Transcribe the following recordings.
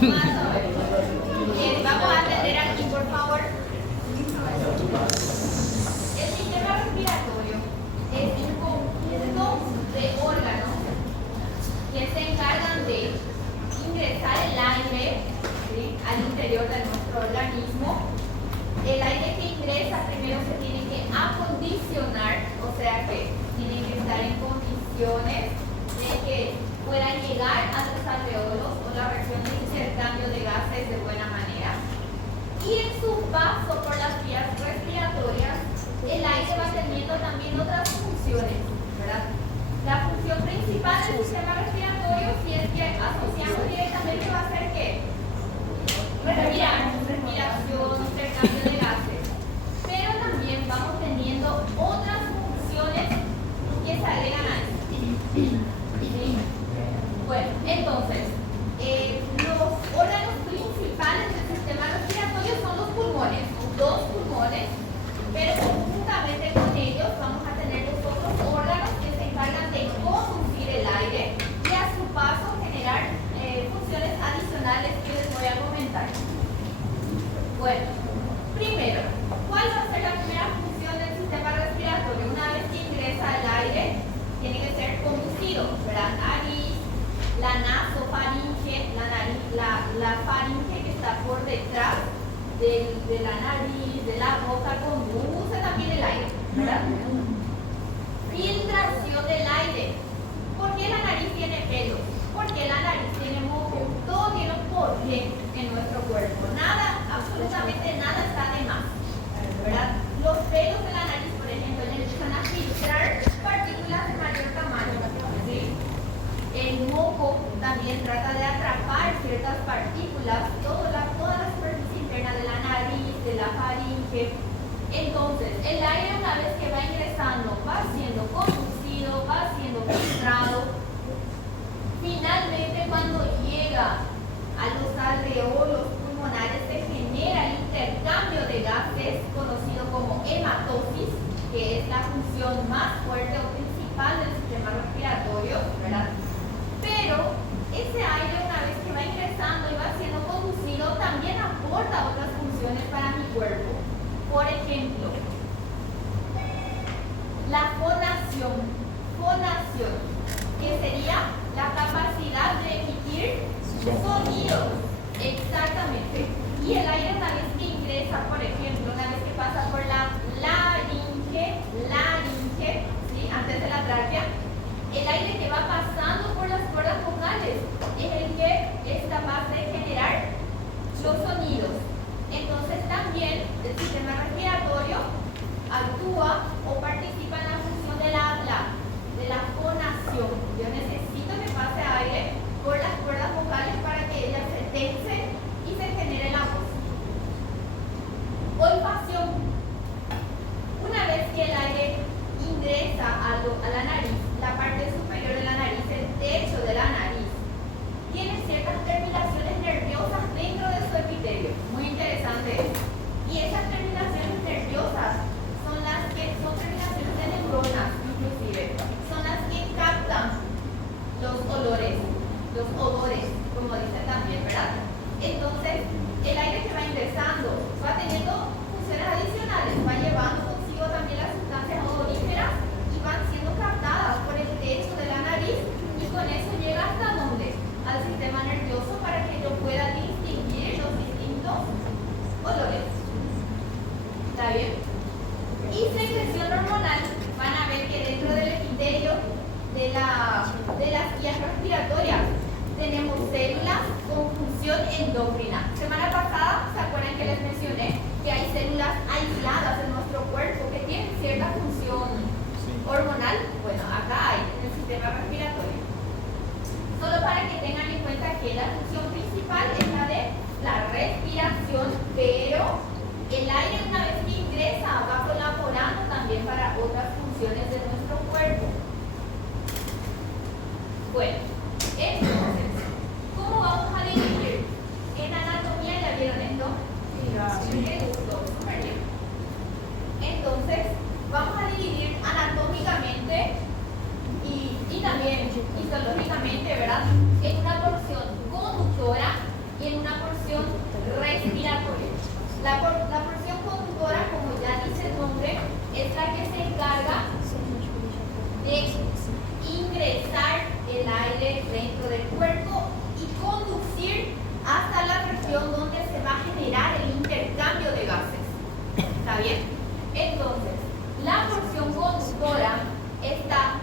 Más o menos. Bien, vamos a atender aquí, por favor. El sistema respiratorio es un conjunto de órganos que se encargan de ingresar el aire, ¿sí?, al interior de nuestro organismo. El aire que ingresa primero se tiene que acondicionar, o sea que tiene que estar en condiciones de que puedan llegar a los alveolos o la región de intercambio de gases de buena manera. Y en su paso por las vías respiratorias, el aire va teniendo también otras funciones, ¿verdad? La función principal del sistema respiratorio, si es que asociamos directamente, va a ser ¿qué? Respiración, intercambio de gases. Pero también vamos teniendo otras funciones que se agregan a esto. ¿Sí? Bueno, entonces, los órganos principales del sistema respiratorio son los pulmones, dos pulmones, pero conjuntamente con ellos vamos a tener los otros órganos que se encargan de conducir el aire y a su paso generar funciones adicionales que les voy a comentar. Bueno, primero, ¿cuál va a ser la primera función del sistema respiratorio? Una vez que ingresa el aire, tiene que ser conducido, ¿verdad? Nariz, la nasofaringe, la faringe que está por detrás de la nariz, de la boca, conduce también el aire, ¿verdad? Filtración del aire. ¿Por qué la nariz tiene pelos? Porque la nariz tiene moco. Todo tiene un porqué en nuestro cuerpo. Nada, absolutamente nada está de más, ¿verdad? Los pelos de la nariz, por ejemplo, ayudan a filtrar partículas de mayor tamaño, ¿sí? El moco también trata de atrapar ciertas partículas, toda la superficie interna de la nariz, de la faringe. Entonces, el aire, una vez que va ingresando, va siendo conducido, va siendo filtrado. Finalmente, cuando llega a los alveolos pulmonares, se genera el intercambio de gases, conocido como hematosis, que es la función más fuerte o principal del sistema respiratorio, ¿verdad? Pero ese aire, una vez que va ingresando y va siendo conducido, también aporta otras funciones para mi cuerpo. Por ejemplo, la fonación, que sería la capacidad de emitir sonidos. Exactamente. Y el aire, una vez que ingresa, por ejemplo, una vez que pasa por la laringe, ¿sí?, antes de la tráquea, el aire que va pasando por las cuerdas vocales es el que es capaz de generar los sonidos. Entonces también el sistema respiratorio actúa o participa en la función del habla, de la fonación. Yo necesito que pase aire por las cuerdas vocales para que ellas se tensen y se genere la voz. Olfacción. Una vez que el aire ingresa a la nariz, la parte superior de la nariz, el techo de la nariz, tiene ciertas terminaciones nerviosas dentro de su epitelio. Muy interesante eso. Y esas terminaciones nerviosas son las que son terminaciones de neuronas, inclusive. Son las que captan los olores, como dicen también, ¿verdad? Entonces, el aire que va ingresando va teniendo funciones adicionales, va llevando consigo también las sustancias odoríferas y van siendo captadas por el techo de la nariz, y con eso llega hasta dónde? Al sistema nervioso, para que yo pueda distinguir los distintos olores. ¿Está bien? Y secreción hormonal. Van a ver que dentro del epitelio de las vías respiratorias tenemos células con función endocrina. Semana pasada, ¿se acuerdan que les mencioné que hay células aisladas en nuestro cuerpo que tienen cierta función hormonal? Bueno, acá hay en el sistema respiratorio. Solo para que tengan en cuenta que la función principal es la de la respiración, pero el aire, una vez que ingresa, va colaborando también para otras funciones de nuestro cuerpo. Bueno, entonces, ¿cómo vamos a dividir? En anatomía, ¿ya vieron esto? Sí. Qué gusto, súper bien. Entonces, vamos a dividir anatómicamente y también histológicamente, ¿verdad?, en una porción conductora y en La porción conductora, como ya dice el nombre, es la que se encarga de ingresar el aire dentro del cuerpo y conducir hasta la región donde se va a generar el intercambio de gases. ¿Está bien? Entonces, la porción conductora está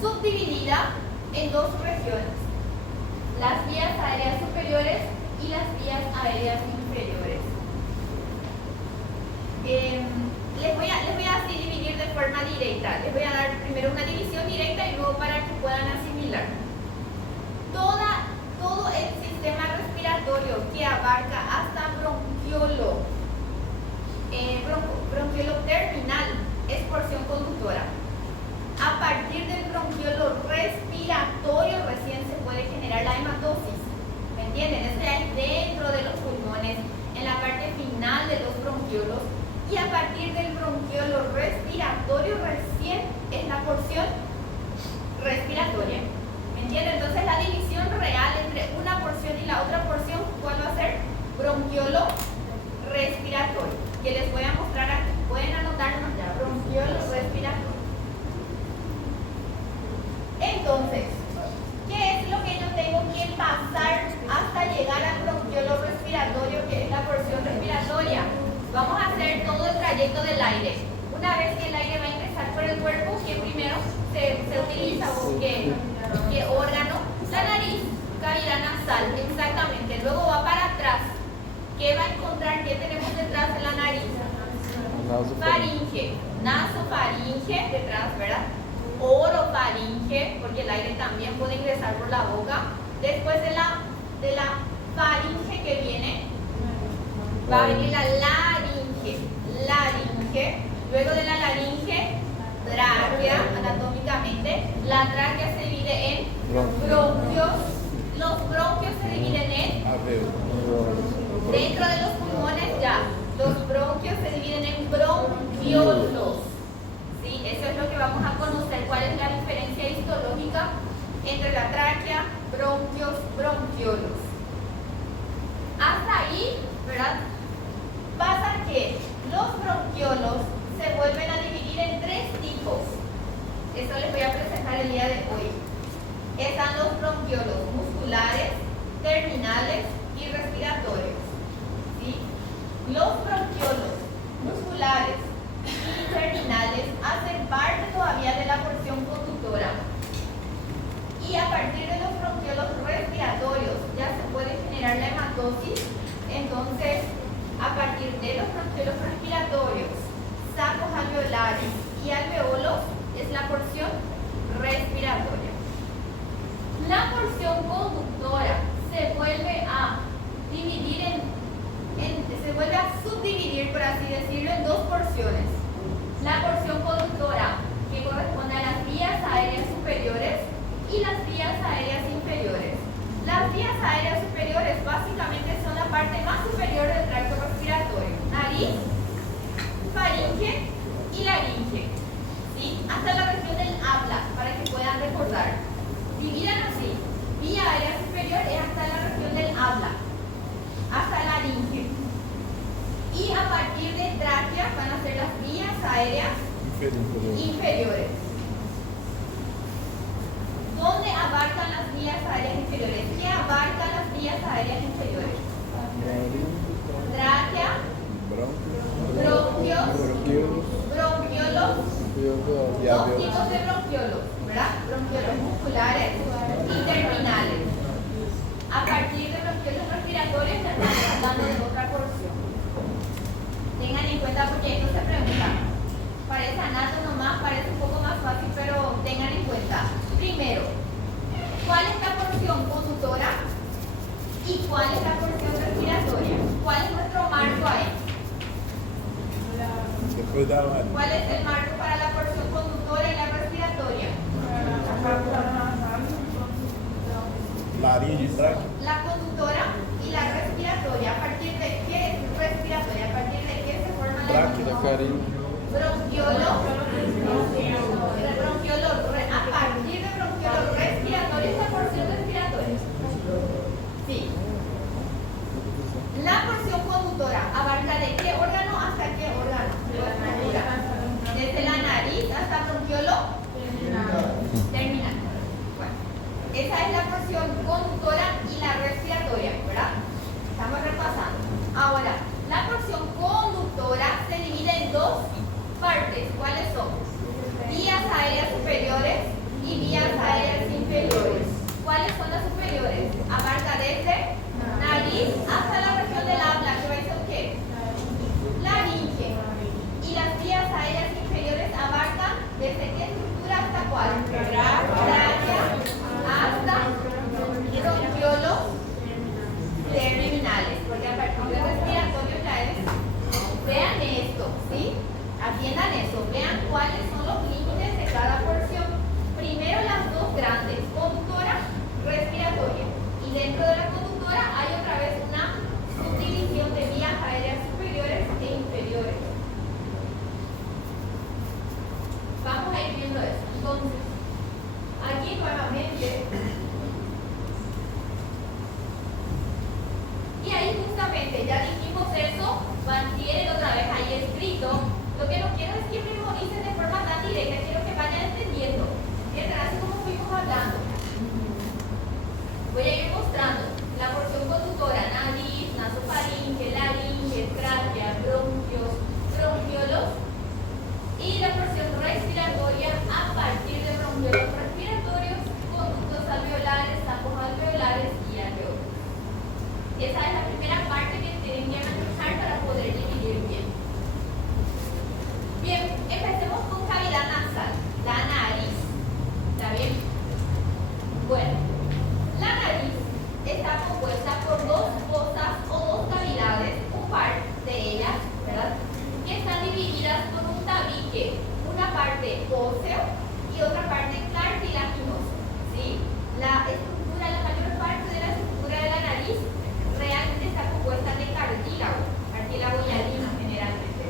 subdividida en dos regiones: las vías aéreas superiores y las vías aéreas inferiores. Les voy a así dividir de forma directa. Les voy a dar primero una división directa y luego para que puedan asimilar. Todo el sistema respiratorio que abarca hasta bronquiolo terminal es porción conductora. A partir del bronquiolo respiratorio recién se puede generar la hematosis. ¿Me entienden? Eso ya es dentro de los pulmones, en la parte final de los bronquiolos. Y a partir del bronquiolo respiratorio recién es la porción respiratoria. ¿Me entienden? Entonces la división real entre una porción y la otra porción, ¿cuál va a ser? Bronquiolo respiratorio, que les voy a mostrar aquí. Pueden anotarnos ya, bronquiolo respiratorio. Entonces, ¿qué es lo que yo tengo que pasar hasta llegar al bronquiolo respiratorio, que es la porción respiratoria? Vamos a hacer todo el trayecto del aire. Una vez que el aire va a ingresar por el cuerpo, ¿qué primero se utiliza o qué órgano? La nariz, cavidad nasal, exactamente. Luego va para atrás. ¿Qué va a encontrar? ¿Qué tenemos detrás de la nariz? Faringe, nasofaringe, detrás, ¿verdad? Orofaringe, porque el aire también puede ingresar por la boca. Después de la faringe que viene, va a venir la laringe. Luego de la laringe, tráquea, anatómicamente. La tráquea se divide en bronquios. Los bronquios se dividen en dentro de los pulmones ya. Los bronquios se dividen en bronquiolos. ¿Sí? Eso es lo que vamos a conocer. ¿Cuál es la diferencia histológica entre la tráquea, bronquios, bronquiolos? Hasta ahí, ¿verdad? Pasa que los bronquiolos se vuelven a dividir en tres tipos. Eso les voy a presentar el día de hoy. Están los bronquiolos musculares, terminales y respiratorios. ¿Sí? Los bronquiolos musculares y terminales hacen parte todavía de la porción conductora. Y a partir de los bronquiolos respiratorios ya se puede generar la hematosis. Entonces, a partir de los bronquiolos respiratorios, sacos alveolares y alveolos es la porción respiratoria. La porción conductora se vuelve a dividir se vuelve a subdividir, por así decirlo, en dos porciones. La porción conductora, que corresponde a las vías aéreas superiores, y las vías aéreas inferiores. Las vías aéreas superiores básicamente son la parte más superior del tracto respiratorio: nariz, faringe y laringe. ¿Sí? Hasta la región del habla, para que puedan recordar. Dividan así: vía aérea superior es hasta la región del habla, hasta la laringe. Y a partir de tráquea van a ser las vías aéreas inferiores. ¿Dónde abarcan las vías aéreas inferiores? ¿Qué abarcan las vías aéreas inferiores? Tráquea, bronquios, bronquiolos, dos tipos de bronquiolos, ¿verdad? Bronquiolos musculares y terminales. A partir de bronquiolos respiratorios estamos hablando de otra porción. Tengan en cuenta, porque esto se pregunta. Parece anato nomás, parece un poco más fácil, pero tengan en cuenta. Primero, ¿cuál es la porción conductora y cuál es la porción respiratoria? ¿Cuál es nuestro marco ahí? ¿Cuál es el marco para la porción conductora y la respiratoria? La conductora y la respiratoria. ¿A partir de qué respiratoria? ¿A partir de qué se forma la bronquiolo? A partir de bronquiolo respiratorio es la porción respiratoria. Sí. La porción conductora abarca de terminal. Bueno, esa es la porción conductora y la respiratoria, ¿verdad? Estamos repasando. Ahora, la porción conductora se divide en dos partes. ¿Cuáles son? Vías aéreas superiores y vías aéreas inferiores. ¿Cuáles son las superiores? Abarca desde nariz hasta la región del habla, que va a ser ¿qué? Laringe. Y las vías aéreas inferiores abarcan desde qué estructura hasta cuál? Tráquea hasta bronquiolos terminales. Porque a partir del respiratorio ya es. Vean esto, ¿sí? Atiendan eso. Vean cuáles son los límites de cada porción. Primero las dos grandes, conductora, respiratoria. Y dentro de la conductora hay otra vez una subdivisión de vías aéreas superiores e inferiores. Vamos a ir viendo eso. Entonces, aquí nuevamente. Y ahí justamente, ya dijimos eso, mantienen otra vez ahí escrito. Lo que no quiero es que memoricen de forma tan directa, quiero que vayan entendiendo. ¿Entienden? Así como fuimos hablando. Voy a ir mostrando la porción conductora, nariz, nasofaringe, laringe, tráquea, bronquios, bronquiolos. Y la porción respiratoria a partir de bronquiolos respiratorios, conductos alveolares, sacos alveolares y alveolos. Esa es la primera parte que tienen que manejar para poder dividir bien. Bien, empecemos con cavidad nasal, la nariz. ¿Está bien? Bueno, la nariz está compuesta por dos fosas o dos cavidades, un par de ellas, ¿verdad? Que están divididas por un tabique, una parte óseo y otra parte cartilaginosa, ¿sí? La estructura, la mayor parte de la estructura de la nariz realmente está compuesta de cartílago y harina generalmente,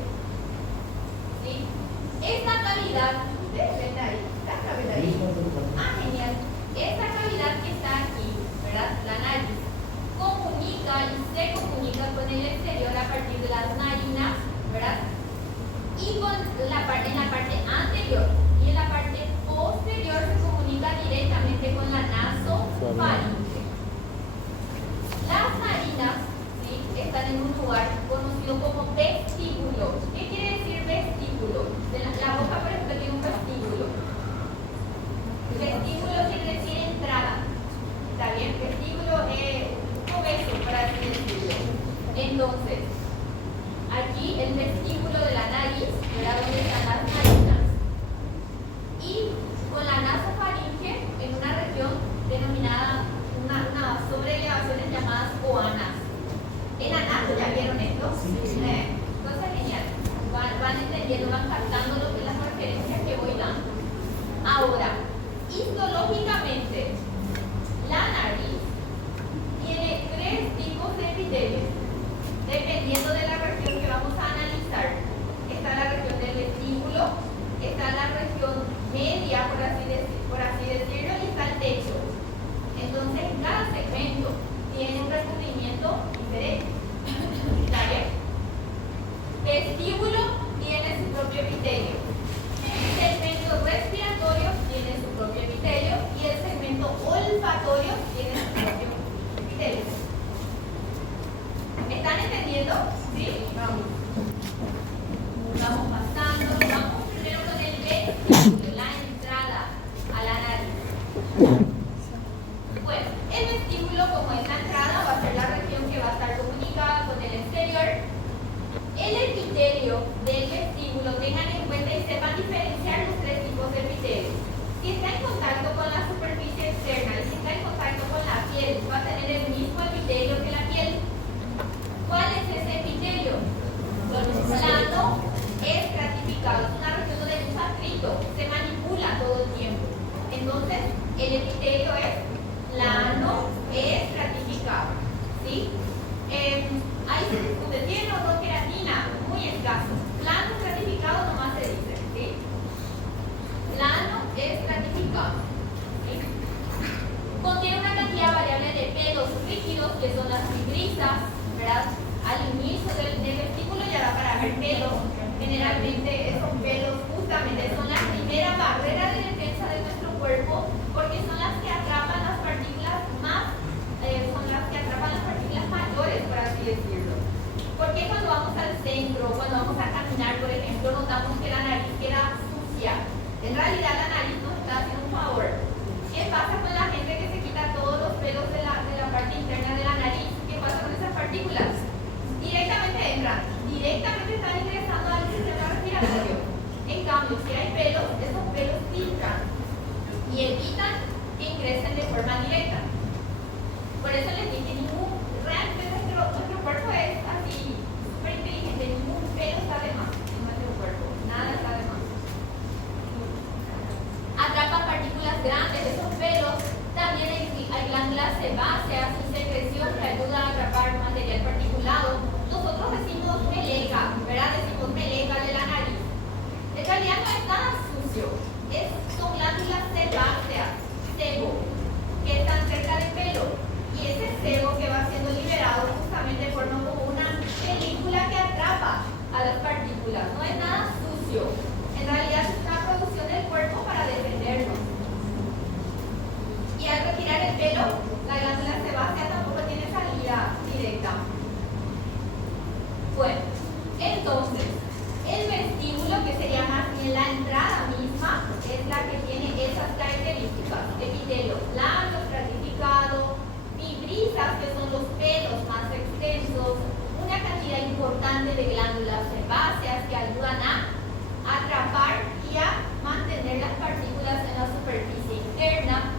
¿sí? Esta cavidad, ¿ustedes ven ahí? ¿La cavidad ahí? Ah, genial. Esta cavidad que está aquí, ¿verdad? La nariz, comunica y se comunica con el exterior a partir de las narinas, ¿verdad? Y con en la parte anterior y en la parte posterior se comunica directamente con la nasofaringe. Las narinas, ¿sí? Están en un lugar conocido como vestíbulo. ¿Qué quiere decir vestíbulo? La boca, por ejemplo, tiene un vestíbulo. Vestíbulo quiere decir entrada. ¿Está bien? Vestíbulo es un beso, para así decirlo. Entonces, aquí el vestíbulo de la nariz, ¿verdad? Donde están las narinas. Y con la nasofaringe en una región denominada, unas sobrelevaciones llamadas coanas. En anato, ¿ya vieron esto? Sí. Entonces, genial. Van entendiendo, van captando lo que las referencias que voy dando. Ahora, histológicamente, la nariz tiene tres tipos de epitelios, dependiendo de la región que vamos a analizar. Está la región del vestíbulo, está la región media, por así decirlo, y está el techo. Entonces, cada segmento tiene un recubrimiento diferente. ¿Está bien? Vestíbulo tiene su propio epitelio. El segmento respiratorio tiene su propio epitelio y el segmento olfatorio tiene su propio epitelio. ¿Me están entendiendo? ¿Sí? Vamos. Vamos pasando. Vamos primero con el vestíbulo, la entrada a la nariz. Bueno, el vestíbulo, como es la entrada, va a ser la región que va a estar comunicada con el exterior. El epitelio del vestíbulo, tengan en cuenta y sepan diferenciar los tres tipos de epitelio. Si está en contacto con la superficie externa y si está en contacto con la piel, va a tener el mismo epitelio que la piel. ¿Cuál es ese epitelio? Plano estratificado. Es una región donde hay un atrito, se manipula todo el tiempo. Entonces, el epitelio es plano estratificado. ¿Sí? Ahí se discute, ¿tiene o no queratina? Muy escaso. Plano estratificado nomás se dice, ¿sí? Plano estratificado, ¿sí? Contiene una cantidad variable de pelos rígidos, que son las fibrisas, ¿verdad? Al inicio del vestíbulo ya va para ver pelos. Generalmente esos pelos justamente son la primera barrera de defensa de nuestro cuerpo y evitan que ingresen de forma directa. Por eso les dije, realmente nuestro cuerpo es así, súper inteligente, ningún pelo está de más en nuestro cuerpo, nada está de más. Atrapan partículas grandes de esos pelos, también hay glándulas sebáceas y secreción que ayudan a atrapar material particulado. Nosotros decimos meleca, ¿verdad? Decimos meleca de la nariz. En realidad no es nada sucio, son glándulas sebáceas, sebo, que están cerca del pelo. Y ese sebo que va siendo liberado justamente forma como una película que atrapa a las partículas. No es nada sucio. En realidad es una producción del cuerpo para defendernos. Y al retirar el pelo, la glándula sebácea tampoco tiene salida directa. Bueno, entonces, el vestíbulo, que sería más bien la entrada misma, es la que tiene esas características: epitelio blando, estratificado, fibrisas, que son los pelos más extensos, una cantidad importante de glándulas sebáceas que ayudan a atrapar y a mantener las partículas en la superficie interna.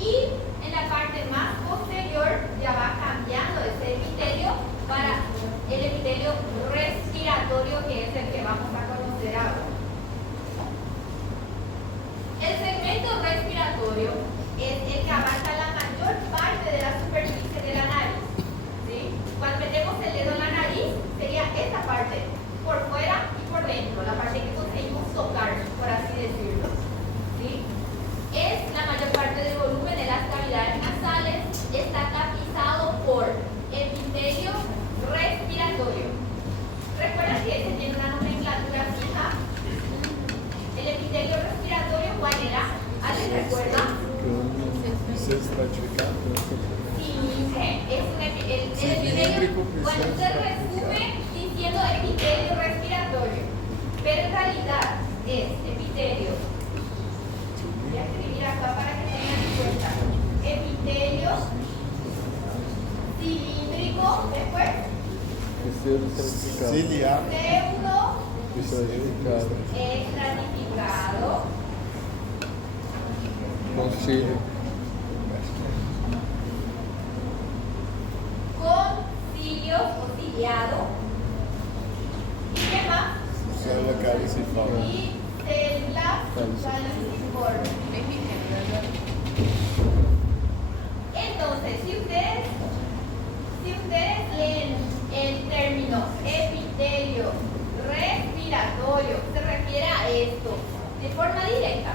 Y en la parte más posterior ya va cambiando ese epitelio para el epitelio respiratorio, que es el que vamos a conocer ahora. El segmento respiratorio es el que abarca la mayor parte de la superficie de la nariz, ¿sí? Cuando metemos el dedo en la nariz, sería esta parte, por fuera y por dentro, la parte que conseguimos tocar, por así decirlo, ¿sí? Es la mayor parte del volumen de las cavidades nasales, está tapizado por epitelio respiratorio. ¿Recuerdan que este tiene una nomenclatura fija? El epitelio respiratorio, ¿cuál era? ¿Alguien recuerda? Sí, es un epitelio. Bueno, usted resume diciendo epitelio respiratorio, pero en realidad es epitelio. Voy a escribir acá para que tengan en cuenta. Epitelio cilíndrico, después Ciliar. pseudo estratificado, Concilio. concilios o ciliado. ¿Y qué más? Célula caliciforme. Y células caliciformes. Entonces, si ustedes leen el término epitelio respiratorio, se refiere a esto de forma directa.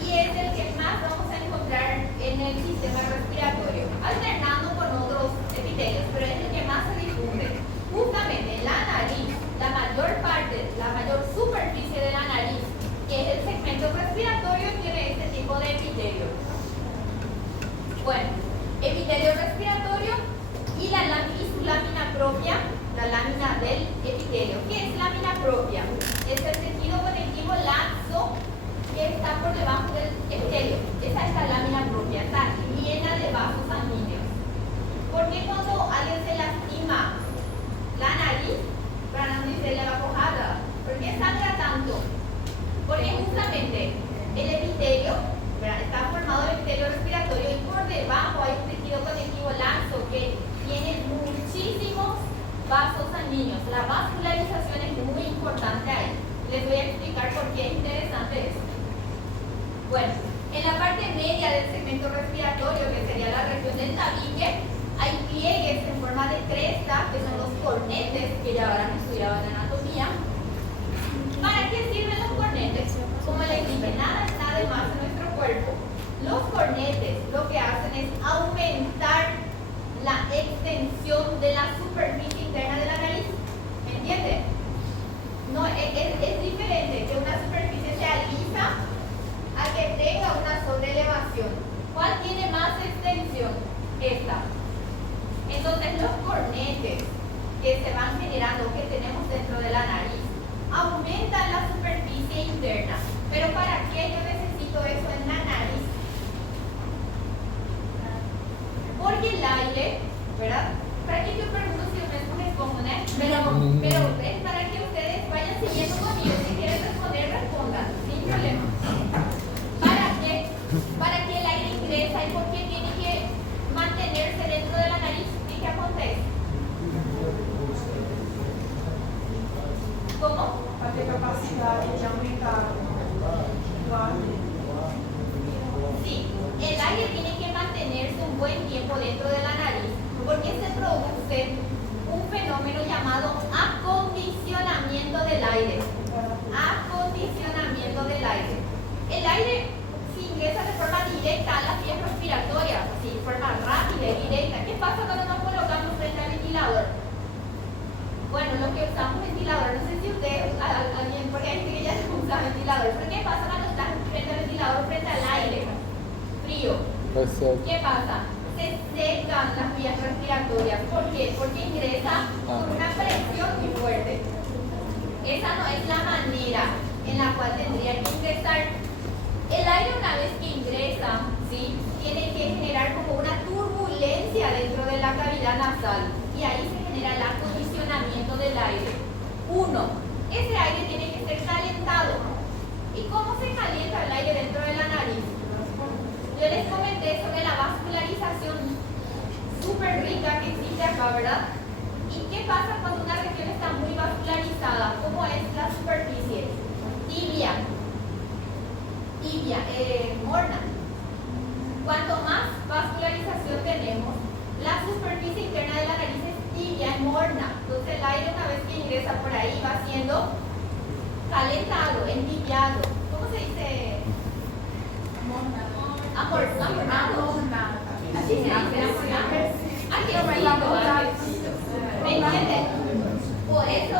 Y es el que más vamos a encontrar en el sistema respiratorio, alternando con otros epitelios, pero es el que más se difunde. Justamente en la nariz, la mayor superficie de la nariz, que es el segmento respiratorio, tiene este tipo de epitelio. Bueno, epitelio respiratorio y su lámina propia, la lámina del epitelio. ¿Qué es lámina propia? Es el tejido conectivo laxo que está por debajo del epitelio. Esa es la lámina propia, está llena de vasos sanguíneos. ¿Por qué cuando alguien se lastima la nariz, para no decirle la cojada, por qué sangra tanto? Porque justamente el epitelio, ¿verdad?, está formado de epitelio respiratorio y por debajo hay un tejido conectivo laxo que tiene muchísimos vasos sanguíneos. La vascularización es muy importante ahí. Les voy a explicar por qué es interesante eso. Bueno, en la parte media del segmento respiratorio, que sería la región del tabique, hay pliegues en forma de cresta, que son los cornetes, que ya habrán estudiado en anatomía. ¿Para qué sirven los cornetes? Como les dije, nada está de más en nuestro cuerpo. Los cornetes lo que hacen es aumentar la extensión de la superficie interna de la nariz. ¿Me entienden? No, es diferente que una superficie sea lisa a que tenga una sobreelevación. ¿Cuál tiene más extensión? Esta. Entonces los cornetes que se van generando, que tenemos dentro de la nariz, aumentan la superficie interna. Pero ¿para qué yo necesito eso en la nariz? Porque el aire, ¿verdad? ¿Para qué yo pregunto si no es común? Pero es para que ustedes ¿Cómo? Para ter capacidade de aumentar o ar. Sí, el aire tiene que mantenerse un buen tiempo dentro de la nariz porque se produce un fenómeno llamado acondicionamiento del aire. Acondicionamiento del aire. El aire, si ingresa de forma directa a las vías respiratorias, así, de forma rápida y directa, ¿qué pasa cuando nos colocamos frente al ventilador? Bueno, los que usamos ventilador, no sé si ustedes, alguien, porque hay gente que ya no usa ventilador, pero ¿qué pasa cuando estás frente al ventilador, frente al aire frío? ¿Qué pasa? Se secan las vías respiratorias. ¿Por qué? Porque ingresa con una presión muy fuerte. Esa no es la manera en la cual tendría que ingresar. El aire, una vez que ingresa, ¿sí?, tiene que generar como una turbulencia dentro de la cavidad nasal y ahí se genera el acondicionamiento del aire. Uno, ese aire tiene que ser calentado. ¿Y cómo se calienta el aire dentro de la nariz? Yo les comenté sobre la vascularización súper rica que existe acá, ¿verdad? ¿Y qué pasa cuando una región está muy vascularizada? ¿Cómo es la superficie? Tibia, morna. Cuanto más vascularización tenemos, la superficie interna de la nariz es tibia, es morna. Entonces el aire, una vez que ingresa por ahí, va siendo calentado, entibiado. ¿Cómo se dice? Amornado. Así se dice, amornado. Aquí ¿me entienden? Por eso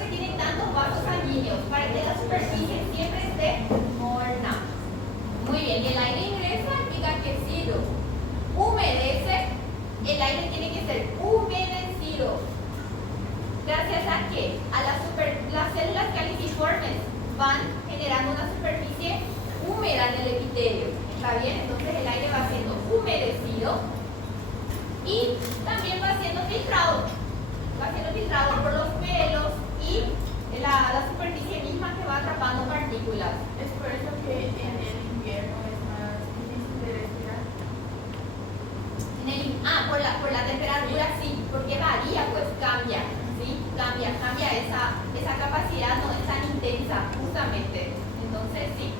que tienen tantos vasos sanguíneos, para que la superficie siempre esté morna. Muy bien, y el aire ingresa y enriquecido. Humedece, el aire tiene que ser humedecido. ¿Gracias a qué? Las células caliciformes van generando una superficie húmeda en el epitelio. ¿Está bien? Entonces el aire va siendo humedecido y también va siendo filtrado. Va siendo filtrado por los pelos y la superficie misma que va atrapando partículas. Es por eso que en el invierno es más difícil de respirar. Por la temperatura sí, porque varía, pues cambia, ¿sí? Cambia esa capacidad, no es tan intensa, justamente. Entonces sí,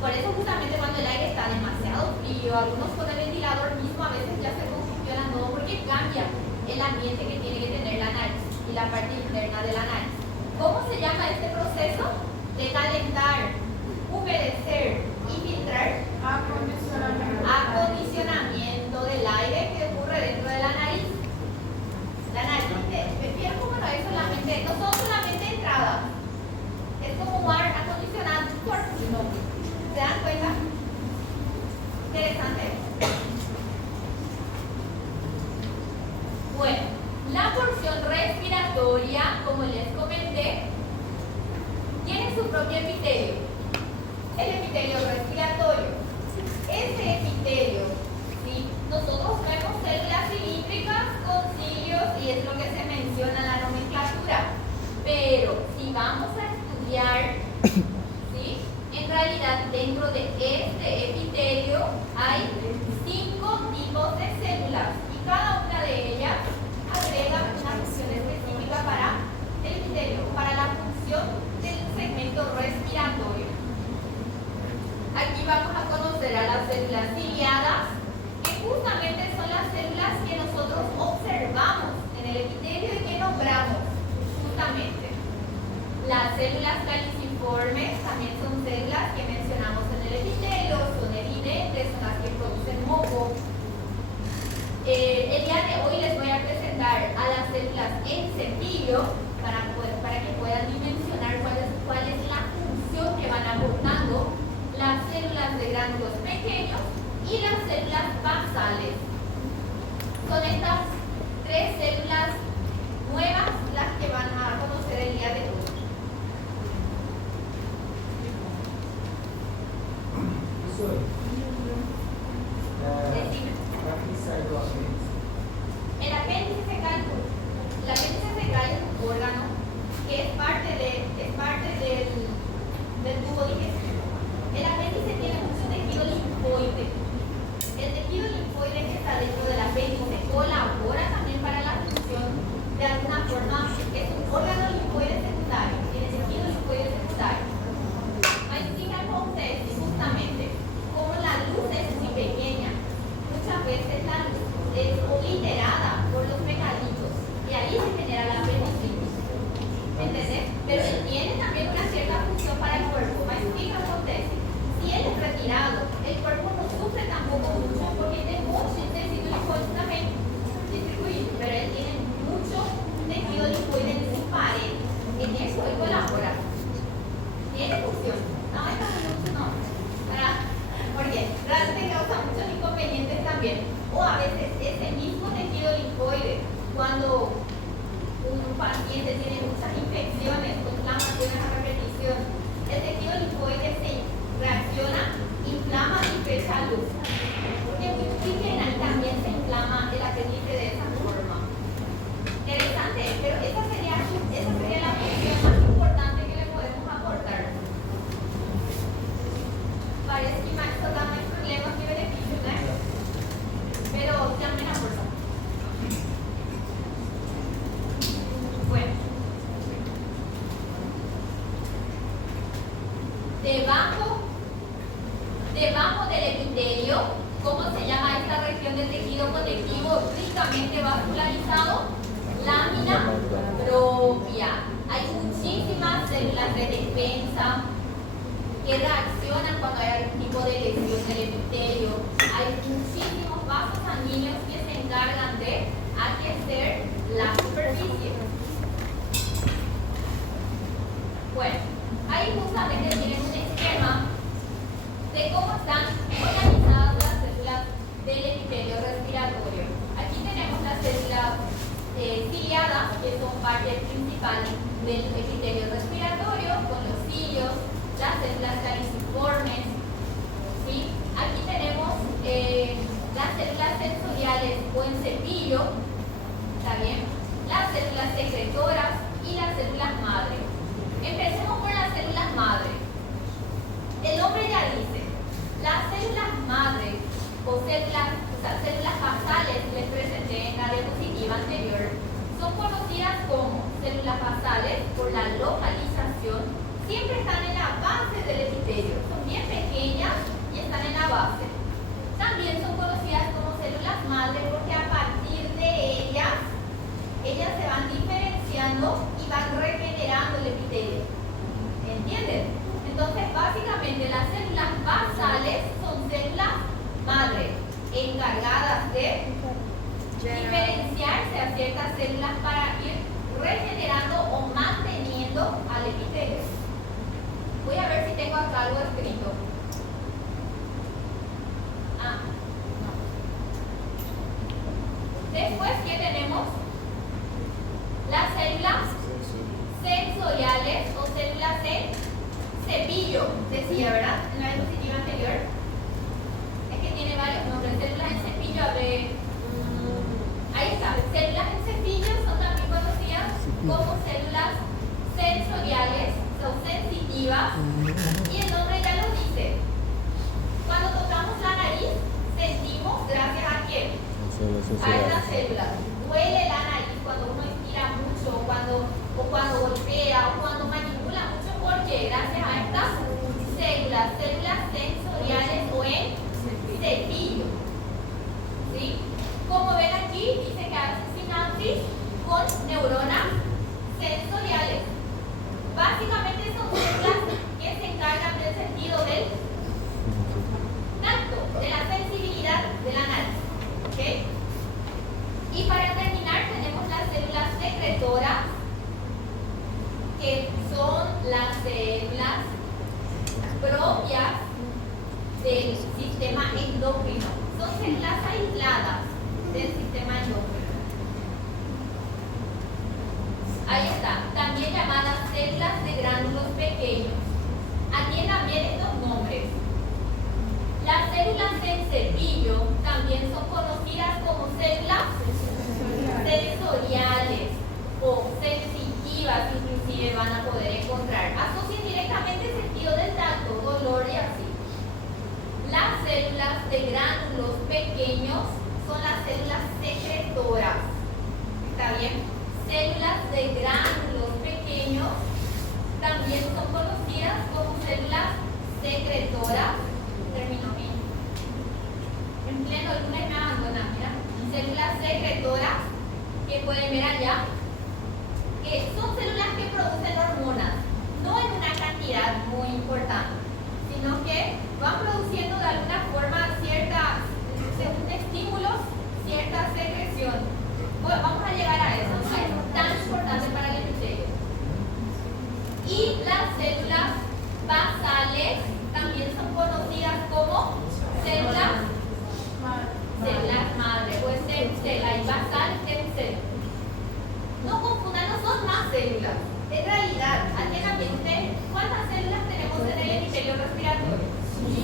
por eso justamente cuando el aire está demasiado frío, algunos con el ventilador mismo a veces ya se congestionan todo porque cambia el ambiente que tiene que tener la nariz y la parte interna de la nariz. ¿Cómo se llama este proceso? De calentar, humedecer y filtrar. Acondicionamiento del aire que ocurre dentro de la nariz. La nariz, ¿ven cómo no es solamente, no son solamente entradas? Es como un aire acondicionado por su nombre. ¿Se dan cuenta? Interesante. Bueno, la porción respiratoria, como les comenté, tiene su propio epitelio. El epitelio respiratorio. Ese epitelio, ¿sí? Nosotros vemos células cilíndricas con cilios y es lo que se menciona en la nomenclatura. Pero si vamos a estudiar, ¿sí?, en realidad dentro de este epitelio hay 5 tipos de células y cada una de ellas agrega una función específica para el epitelio, para la función del segmento respiratorio. Aquí vamos a conocer a las células ciliadas, que justamente son las células que nosotros observamos en el epitelio y que nombramos justamente. Las células caliciformes también son células que mencionamos en el epitelio, son evidentes, son las que producen moco. El día de hoy les voy a presentar a las células en cepillo para que puedan dimensionar cuál es la función que van aportando las células de gránulos pequeños y las células basales. Son estas 3 células nuevas las que van a conocer el día de hoy. El apéndice fecal. El apéndice fecal es un órgano que es parte del tubo digestivo. El apéndice tiene mucho tejido linfoide. El tejido linfoide que está dentro del apéndice colabora también para la función de alguna forma. Es un órgano linfoide secundario. Quiere decir pero él tiene también una cierta función para el cuerpo. ¿Me explico lo que acontece? Si él es retirado, el cuerpo no sufre tampoco mucho porque tiene mucho tejido linfoide también distribuido, pero él tiene mucho tejido linfoide en su pared. En eso él colabora. Tiene función. No, esto mucho no. Porque realmente causa muchos inconvenientes también. O a veces ese mismo tejido linfoide, cuando un paciente tiene muchas infecciones, inflamaciones a repetición, el tejido linfoide se reacciona, inflama y fecha luz. Porque es muy oxigena y también se inflama el apéndice de esa forma. Interesante, pero esa sería la función más importante que le podemos aportar. Parece que más toca más problemas que beneficios, ¿eh? Pero también aporta. Bueno. Debajo del epitelio, ¿cómo se llama esta región del tejido conectivo ricamente vascularizado? Lámina propia. Hay muchísimas células de defensa que reaccionan cuando hay algún tipo de lesión del epitelio. Hay muchísimos vasos sanguíneos que se encargan de aquecer la superficie. Bueno, ahí justamente tienen un esquema de cómo están organizadas las células del epitelio respiratorio. Aquí tenemos las células ciliadas, que son parte principal del epitelio respiratorio, con los cilios, las células caliciformes, ¿sí? Aquí tenemos las células sensoriales o en cepillo, ¿está bien? Las células secretoras y las células madre. Empecemos por las células madre. El nombre ya dice, las células madre o células basales, les presenté en la diapositiva anterior, son conocidas como células basales por la localización. Siempre están en la base del epitelio, son bien pequeñas y están en la base. También son conocidas como células madre porque a partir de ellas se van diferenciando y van regenerando el epitelio. ¿Entienden? Entonces, básicamente las células basales son células madre encargadas de diferenciarse a ciertas células para ir regenerando o manteniendo al epitelio. Voy a ver si tengo acá algo escrito. No. Después, ¿qué tenemos? Las células sensoriales o células de cepillo, decía, ¿verdad? En la diapositiva anterior. Es que tiene varios nombres. Células en cepillo, a ver. Ahí está. Células en cepillo son también conocidas como células sensoriales, son sensitivas. Y el nombre ya lo dice. Cuando tocamos la nariz, sentimos gracias a quién? A estas células. Duele la nariz cuando uno estira mucho, o cuando golpea, o cuando manipula mucho, porque gracias a estas células sensoriales o en cepillo. ¿Sí? Como ven aquí, dice que hace sinapsis con neuronas sensoriales. Básicamente son células que se encargan del sentido del tacto, de la sensibilidad de la nariz. ¿Okay? Y para terminar tenemos las células secretoras, que son las células propias del sistema endocrino. Son células aisladas del sistema endocrino. Ahí está, también llamadas células de gránulos pequeños. Atiendan bien estos nombres. Las células en cepillo también son conocidas como células sensoriales o sensitivas, inclusive van a poder encontrar. Asocien directamente el sentido del tacto, dolor y así. Las células de gránulos pequeños son las células secretoras. ¿Está bien? Células de gránulos pequeños también son conocidas como células secretoras. Terminó bien. En pleno el lunes me abandonan, mira. Células secretoras que pueden ver allá, que son células que producen hormonas. Y las células basales también son conocidas como células madre, o stem cell, hay basal stem cell. No confundan, no son más células. En realidad, ¿alguien también cuántas células tenemos en el epitelio respiratorio?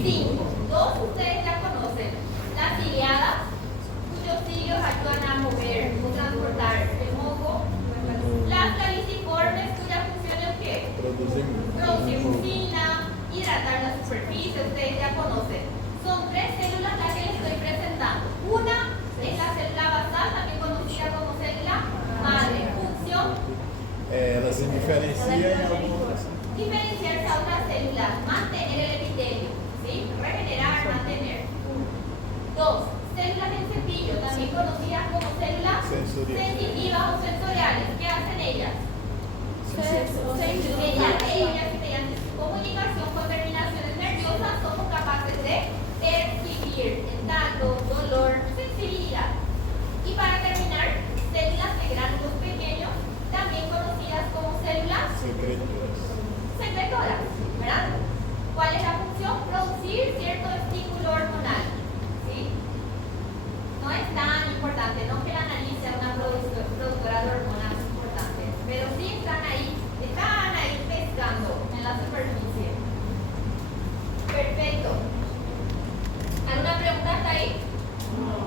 5. 2 ustedes ya conocen. Las ciliadas, cuyos cilios ayudan a mover o transportar el moco. Las caliciformes, cuya función es ¿qué? Producir mucina, hidratar la superficie, ustedes ya conocen. Son 3 células las que les estoy presentando. Una es la célula basal, también conocida como célula madre. Función. Elas se diferenciam em algumas. Diferenciarse a otras células, mantener el epitelio, ¿sí? Regenerar, mantener. 2. Células en cepillo, también conocidas como células sensitivas o sensoriales. ¿Qué hacen ellas? Mediante su comunicación con terminaciones nerviosas somos capaces de percibir el tacto, dolor, sensibilidad. Y para terminar, células de gránulos pequeños, también conocidas como células secretoras, ¿verdad? ¿Cuál es la función? Producir cierto estímulo hormonal, ¿sí? No es tan importante, no que la nariz sea una productora de hormonas importantes, pero sí están ahí pescando en la superficie. Perfecto. ¿Alguna pregunta hasta ahí?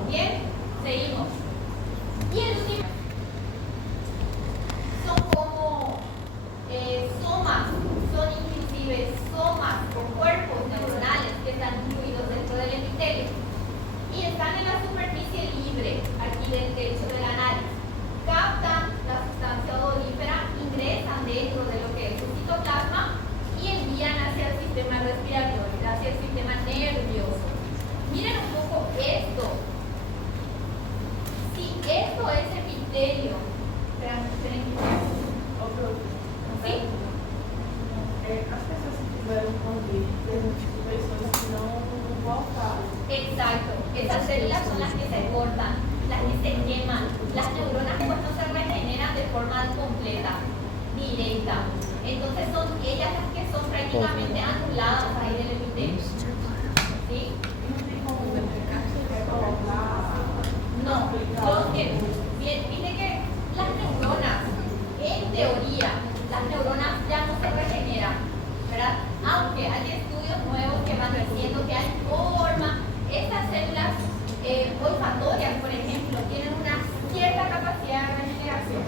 Bien, seguimos. Y el último son como somas, son inclusive somas o cuerpos neuronales que están incluidos dentro del epitelio y están en la superficie libre, aquí del techo de la nariz. Captan la sustancia odorífera, ingresan dentro de lo que es su citoplasma y envían hacia el sistema respiratorio, hacia el sistema nervioso. Miren un poco esto. Si esto es epitelio, ¿sí? As pessoas que fizeram Covid, tem pessoas que não voltaram. Exacto. Esas células son las que se cortan, las que se queman. Las neuronas pues no se regeneran de forma completa, directa. Entonces son ellas las que son prácticamente anuladas ahí del epitelio. ¿Sí? No, bien, dice que las neuronas, en teoría, las neuronas ya no se regeneran, ¿verdad? Aunque hay estudios nuevos que van diciendo que hay forma, estas células olfatorias, por ejemplo, tienen una cierta capacidad de regeneración,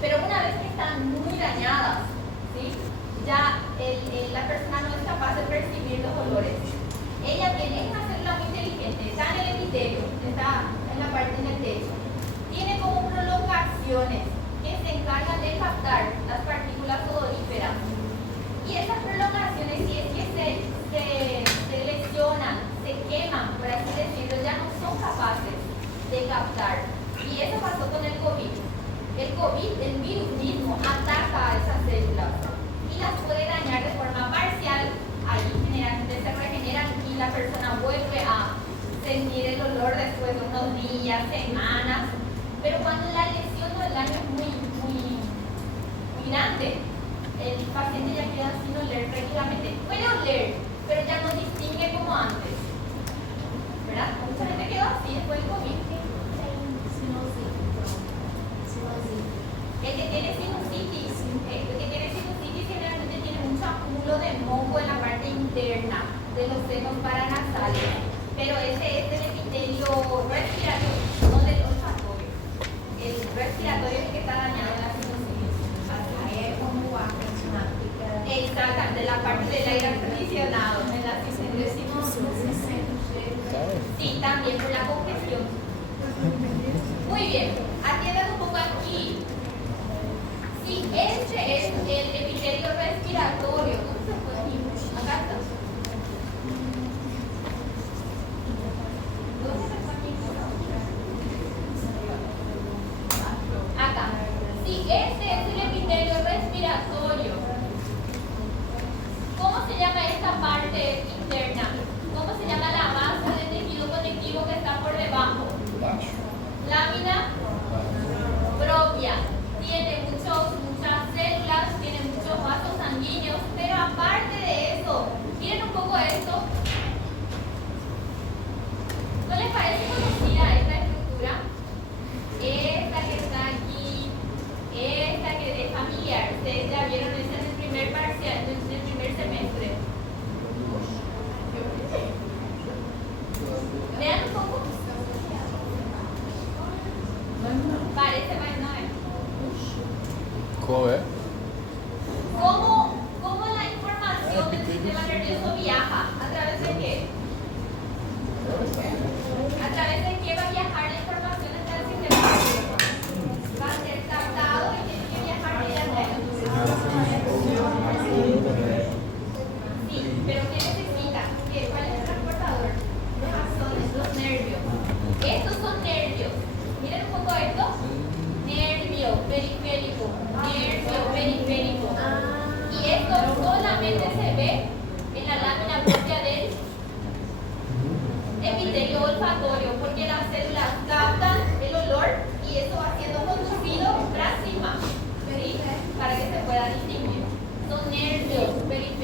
pero una vez que están muy dañadas, ¿sí? Ya la persona no es capaz de percibir los olores. Ella tiene una célula muy inteligente, está en el epitelio, está en la parte del techo. Tiene como prolongaciones que se encargan de captar las partículas odoríferas. Y esas prolongaciones, si es que se lesionan, se queman, por así decirlo, ya no son capaces de captar. Y eso pasó con el COVID. El COVID, el virus mismo, ataca a esas células y las puede dañar de forma parcial. Ahí generalmente se regeneran y la persona vuelve a sentir el olor después de unos días, semanas. Pero cuando la lesión o el daño es muy grande, el paciente ya queda sin oler prácticamente. Puede oler, pero ya no distingue como antes, ¿verdad? Mucha gente quedó así después del COVID. El que tiene sinusitis generalmente tiene mucho acúmulo de moco en la parte interna de los senos paranasales, pero ese es el epitelio respiratorio, no del olfatorio. El respiratorio es el que está dañado en la sinusitis. Exactamente, la parte del aire acondicionado, en la sinusitis. Sí, también por la congestión. Muy bien, atiendan un poco aquí. Si este es el epitelio respiratorio, ¿dónde se puede ir? Acá está. ¿Dónde se puede ir? Acá. Si este es el epitelio respiratorio, ¿cómo se llama esta parte interna? ¿Cómo se llama la base del tejido conectivo que está por debajo? Lámina propia. Tiene muchas células, tiene muchos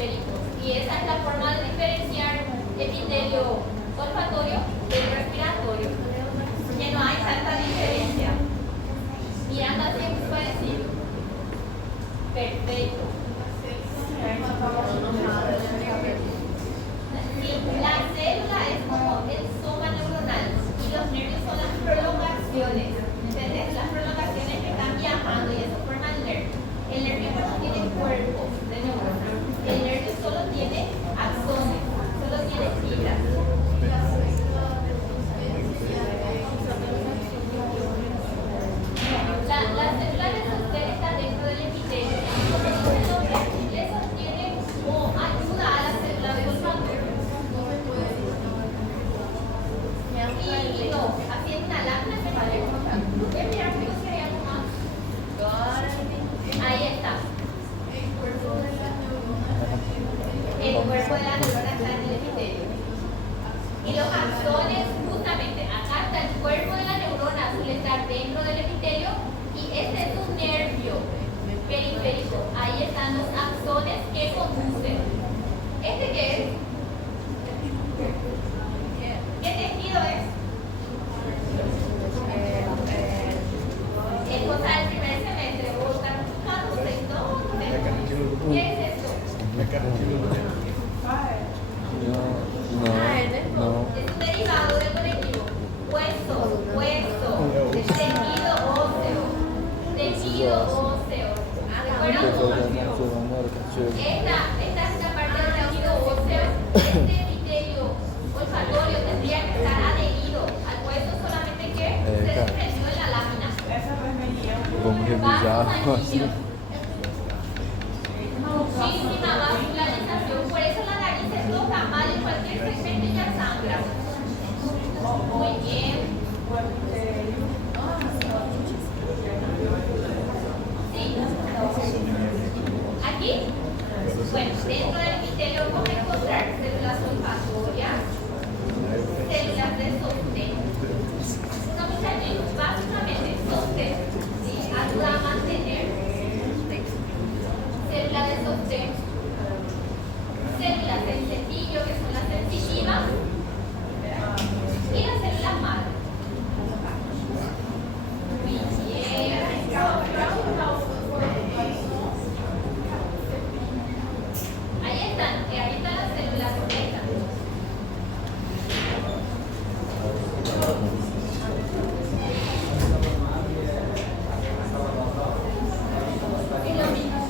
periféricos. Y esa es la forma de diferenciar epitelio olfatorio del respiratorio, que no hay tanta diferencia. Mirando así es parecido. Perfecto. Sí, la célula es como el soma neuronal y los nervios son las prolongaciones. ¿Entendés? Las prolongaciones que están viajando y eso forma el nervio. El nervio no tiene cuerpo de neurona. El nervio solo tiene axones, solo tiene fibras. La célula de sostén está dentro del epitelio. Le sostiene o ayuda a la célula de olfatorio. Y no, haciendo una lámina se va a encontrar. Voy a mirar si hay algo más. Ahí está. El cuerpo de la neurona está en el epitelio. Y los axones, justamente, acá está el cuerpo de la neurona, suele estar dentro del epitelio. Y este es un nervio periférico. Ahí están los axones que conducen. ¿Este qué es? ¿Qué tejido es? Es cosa del primer semestre. O estar buscando sexto. ¿Qué es esto? No. Es un derivado del conectivo. Hueso. Tejido óseo. ¿Recuerdan? Esta es la parte del tejido óseo. Este epitelio olfatorio tendría que estar adherido al hueso, solamente que se desprendió en la lámina. Vamos revisar. Muchísima vascularización, por eso la nariz se toca mal en cualquier segmento y ya sangra. Muy bien. Sí. Aquí, bueno, dentro del epitelio vamos a encontrar células olfatorias, células de sostén. Son muchachos, básicamente sostén, ¿sí? Ayuda a mantener. Células de sostén, células del cepillo, que son las sensitivas, y las células madre. Muy bien. Ahí están las células beta. Es lo mismo.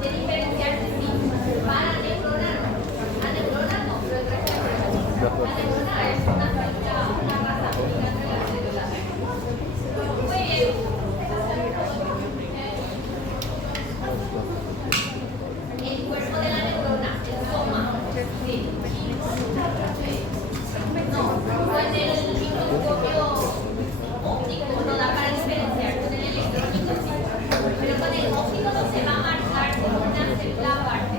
De diferenciarse, sí. Para neurona no. A neurona no, pero el resto de neuronas. La neurona es una célula, una raza única entre las células. Muy bien. El cuerpo de la neurona, el soma. Sí. No, con el microscopio óptico no da para diferenciar, con el electrónico sí. Pero con el óptico no se va a marcar como una célula aparte.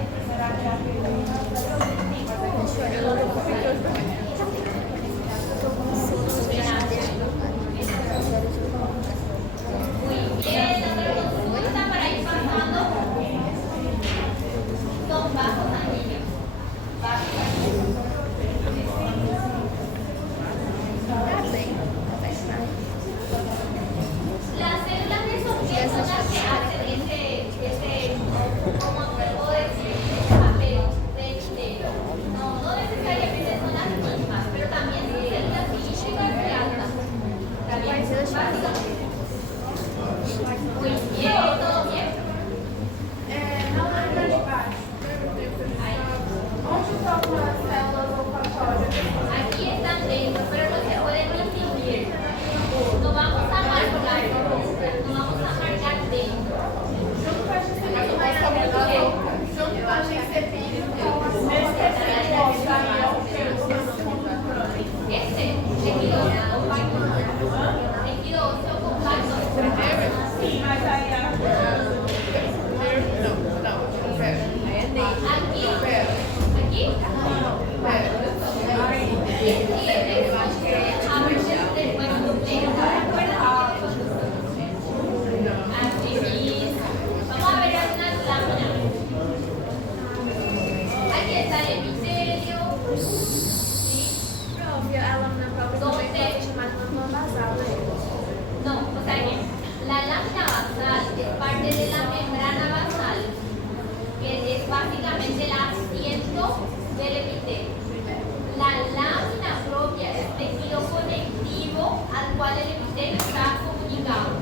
Muy bien, otra consulta para ir pasando. Son vasos sanguíneos. Las células de sostén son las que hacen ese, como te puedo decir, ese papel de epitelio. No necesariamente son las mismas, pero también son células cilíndricas y altas. ¿Está bien? Básicamente. Muy bien, ¿todo bien? Onde estão as células olfatórias? Aquí están dentro, pero no se pueden distinguir. No vamos a marcar, no vamos a marcar dentro. Não faz diferença. básicamente el asiento del epitelio. La lámina propia es el tejido conectivo al cual el epitelio está comunicado.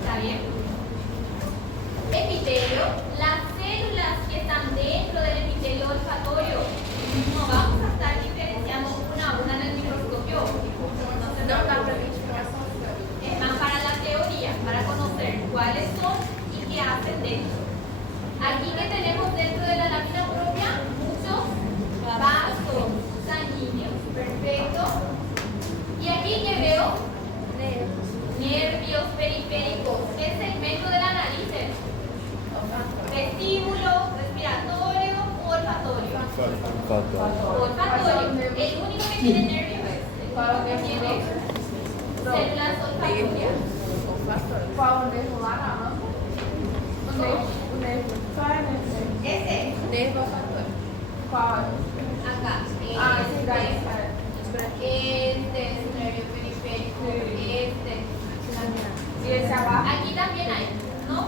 ¿Está bien? Epitelio, las células que están dentro del epitelio olfatorio. No vamos a estar diferenciando una a una en el microscopio. Es más para la teoría, para conocer cuáles son y qué hacen dentro. Aquí que tenemos dentro de la lámina propia muchos vasos sanguíneos. Perfecto. Y aquí que veo nervios periféricos. ¿Qué segmento de la nariz es? Vestíbulo, respiratorio o olfatorio. Olfatorio. El único que tiene nervios es el que tiene células olfatorias. Qual o nervo lá na mão? O nervo. Qual é o nervo? Ese. Nervo olfatório. Qual? Acá. Ah, esse daí. Este es el nervio periférico. Este. E esse abaixo? Aquí también hay, ¿no?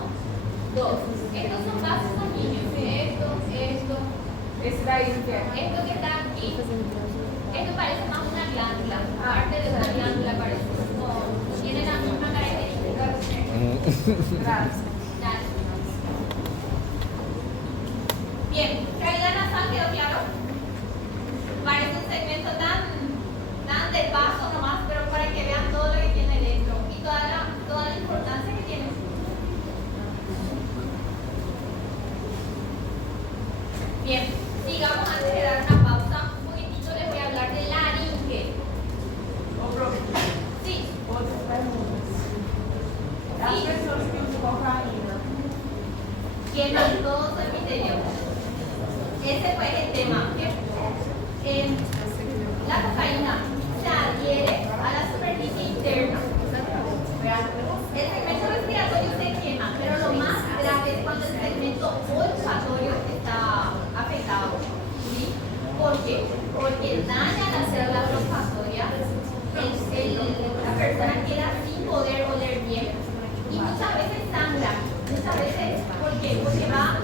Dos. Estos son vasos sanguíneos. Esto. Esse daí o que é? Esto que está aquí. Esto parece más una glándula. Parte de una glándula parece. No tiene la misma característica. Graças. Dale. Bien, cavidad nasal, ¿quedó claro? Parece un segmento tan de paso nomás, pero para que vean todo lo que tiene dentro y toda la importancia que tiene. Bien, sigamos antes de dar una pausa. Un poquitito les voy a hablar de laringe. Sí, Outras perguntas. As Sí. pessoas que usam cocaína. queman todo su epitelio. Ese fue el tema. La cocaína se adhiere a la superficie interna. El segmento respiratorio se quema, pero lo más grave es cuando el segmento olfatorio está afectado. ¿Sí? ¿Por qué? Porque daña las células olfatorias, la persona queda sin poder oler bien y muchas veces sangra. Muchas veces, ¿por qué? Porque va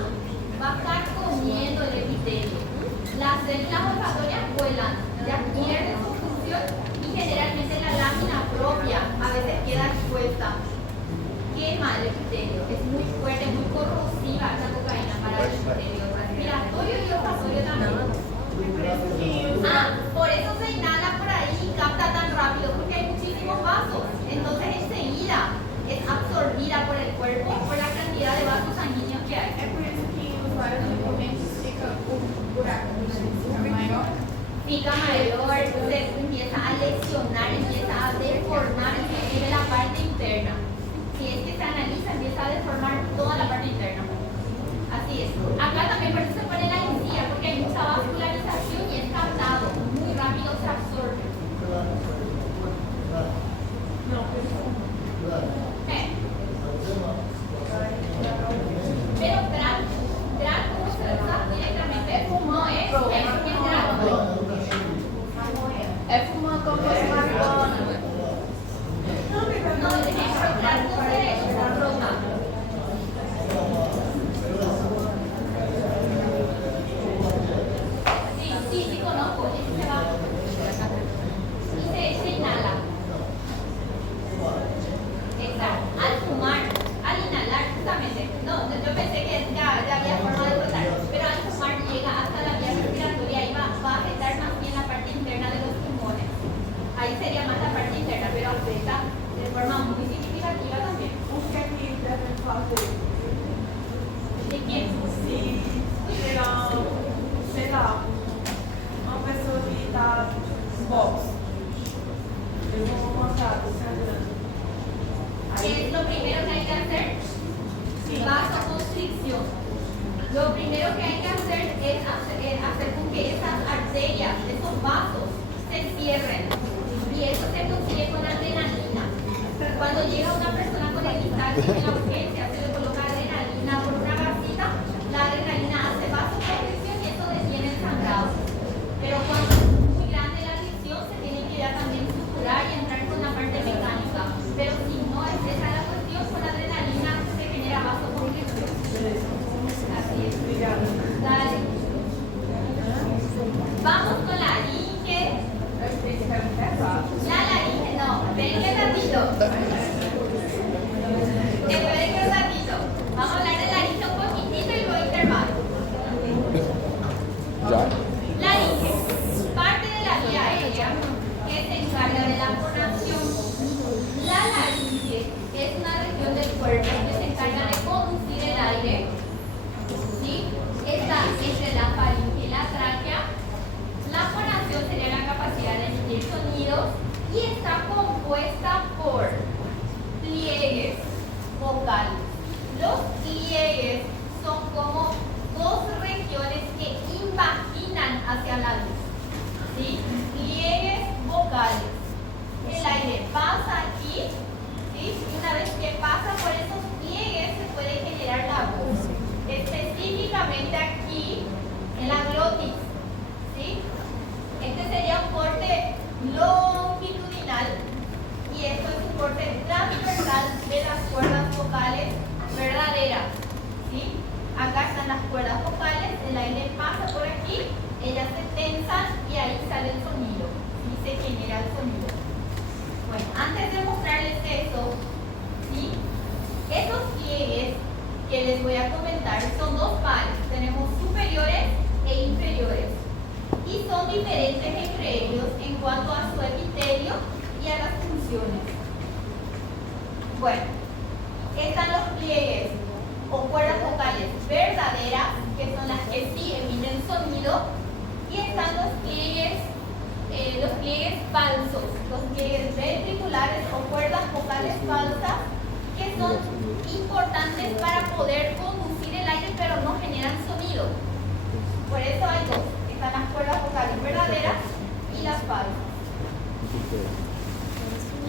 a estar comiendo el epitelio. Las células olfatorias vuelan, ya pierden su función y generalmente la lámina propia a veces queda expuesta. Quema el epitelio, es muy fuerte, muy corrosiva esta cocaína para el epitelio respiratorio y olfatorio también. Por eso se inhala por ahí y capta tan rápido, porque hay muchísimos vasos. Entonces enseguida es absorbida por el cuerpo por la cantidad de vasos sanguíneos que hay. É por isso que os vários alimentos fica o buraco do nariz fica maior. Pica mayor, se empieza a lesionar, empieza a deformar inclusive la parte interna. Si es que se analiza, empieza a deformar toda la parte interna. Así es. Acá también por eso se pone la encía, porque hay mucha vascularización y es captado. Muy rápido se absorbe. Não, pessoal. Pero drag, ¿cómo se usa directamente? No es, porque es drag. É fumando como fosse marihuana. No, de hecho, drag no se usa droga. Sí, conozco. Ese se va y se inhala. Exacto. Al fumar, al inhalar, justamente. No, yo pensé que ya había forma de brotar, pero al fumar llega hasta la vía respiratoria y va a afectar más bien la parte interna de los pulmones. Ahí sería más la parte interna, pero afecta de forma muy significativa también. O que é que deve fazer? ¿De quién? Se, sei lá, uma pessoa que tá box. Eu vou mandar sangrando. ¿Qué es lo primero que hay que hacer? Vasoconstricción. Lo primero que hay que hacer es hacer con que esas arterias, esos vasos, se cierren. Y eso se consigue con adrenalina. Cuando llega una persona con epistaxis en la urgencia, se le coloca adrenalina por una gasita, la adrenalina hace vasoconstricción y eso detiene el sangrado. Pero cuando es muy grande la lesión, se tiene que ya también suturar y entrar con la parte mecánica. Pero si no es esa la cuestión, con adrenalina se genera vasoconstricción. Así es. Obrigada. Dale. justamente aquí en la glotis, ¿sí? Este sería un corte longitudinal y esto es un corte transversal de las cuerdas vocales verdaderas, ¿sí? Acá están las cuerdas vocales, el aire pasa por aquí, ellas se tensan y ahí sale el sonido, y se genera el sonido. Bueno, antes de mostrarles eso, ¿sí? Estos pliegues que les voy a comentar son dos pares, tenemos superiores e inferiores, y son diferentes entre ellos en cuanto a su epitelio y a las funciones. Bueno, están los pliegues o cuerdas vocales verdaderas, que son las que sí emiten sonido, y están los pliegues falsos, los pliegues ventriculares o cuerdas vocales falsas, que son importantes para poder conducir el aire pero no generan sonido. Por eso hay dos, están las cuerdas vocales verdaderas y las falsas.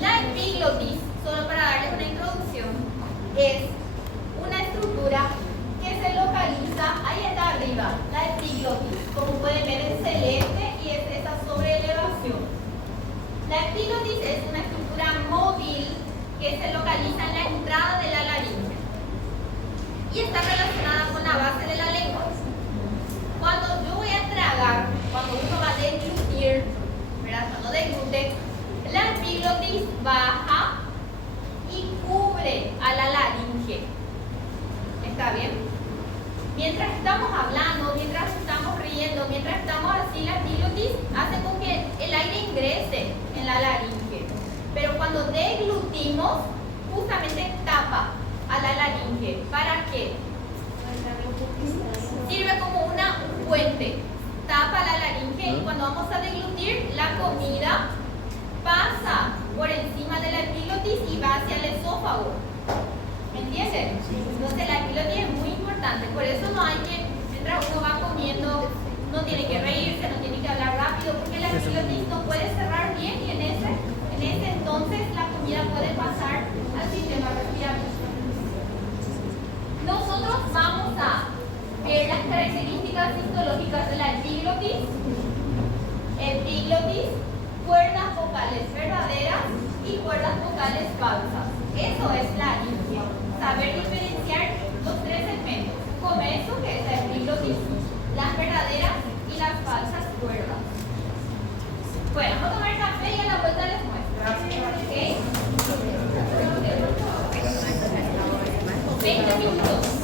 La epiglotis, solo para darles una introducción, es una estructura que se localiza, ahí está arriba, la epiglotis, como pueden ver en celeste, y es esa sobreelevación. La epiglotis es una estructura móvil que se localiza en la entrada de la laringe y está relacionada con la base de la lengua. Cuando yo voy a tragar, cuando uno va a deglutir, ¿verdad? Cuando deglute, la epiglotis baja y cubre a la laringe. ¿Está bien? Mientras estamos hablando, mientras estamos riendo, mientras estamos así, la epiglotis hace con que el aire ingrese en la laringe. Pero cuando deglutimos, justamente tapa a la laringe. ¿Para qué? Sirve como un puente. Tapa la laringe y cuando vamos a deglutir, la comida pasa por encima de la epiglotis y va hacia el esófago. ¿Me entienden? Entonces la epiglotis es muy importante. Por eso no hay que, mientras uno va comiendo, no tiene que reírse, no tiene que hablar rápido, porque la epiglotis no puede cerrar bien y en ese entonces la comida puede pasar al sistema respiratorio. Nosotros vamos a ver las características histológicas de la epiglotis, cuerdas vocales verdaderas y cuerdas vocales falsas. Eso es la laringe. Saber diferenciar los tres segmentos. Come eso, que es la epiglotis, las verdaderas y las falsas cuerdas. Bueno, vamos a tomar café y a la vuelta les muestro. ¿Ok? 20 minutos.